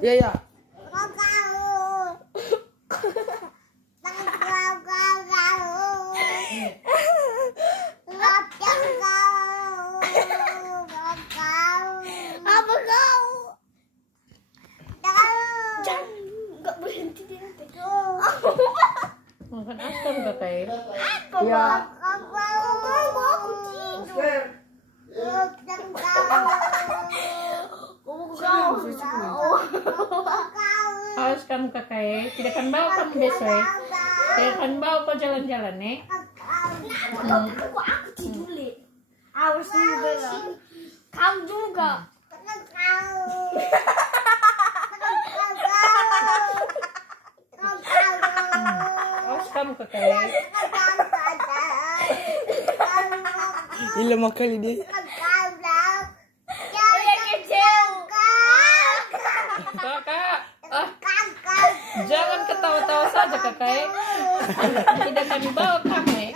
Ya ya. Apa kau? Jangan, nggak berhenti dia nanti. Makan asam kakak. Apa Ya. aku tidur. Harus kamu kakak, tidak akan bawa kamu besok. Tidak akan bawa kau jalan-jalan Aku tidur le. Awas juga. Kau juga. Harus kamu kakak. Lama kali dia. Kakak, jangan ketawa-tawa saja kakak. Tidak akan dibawa kamu.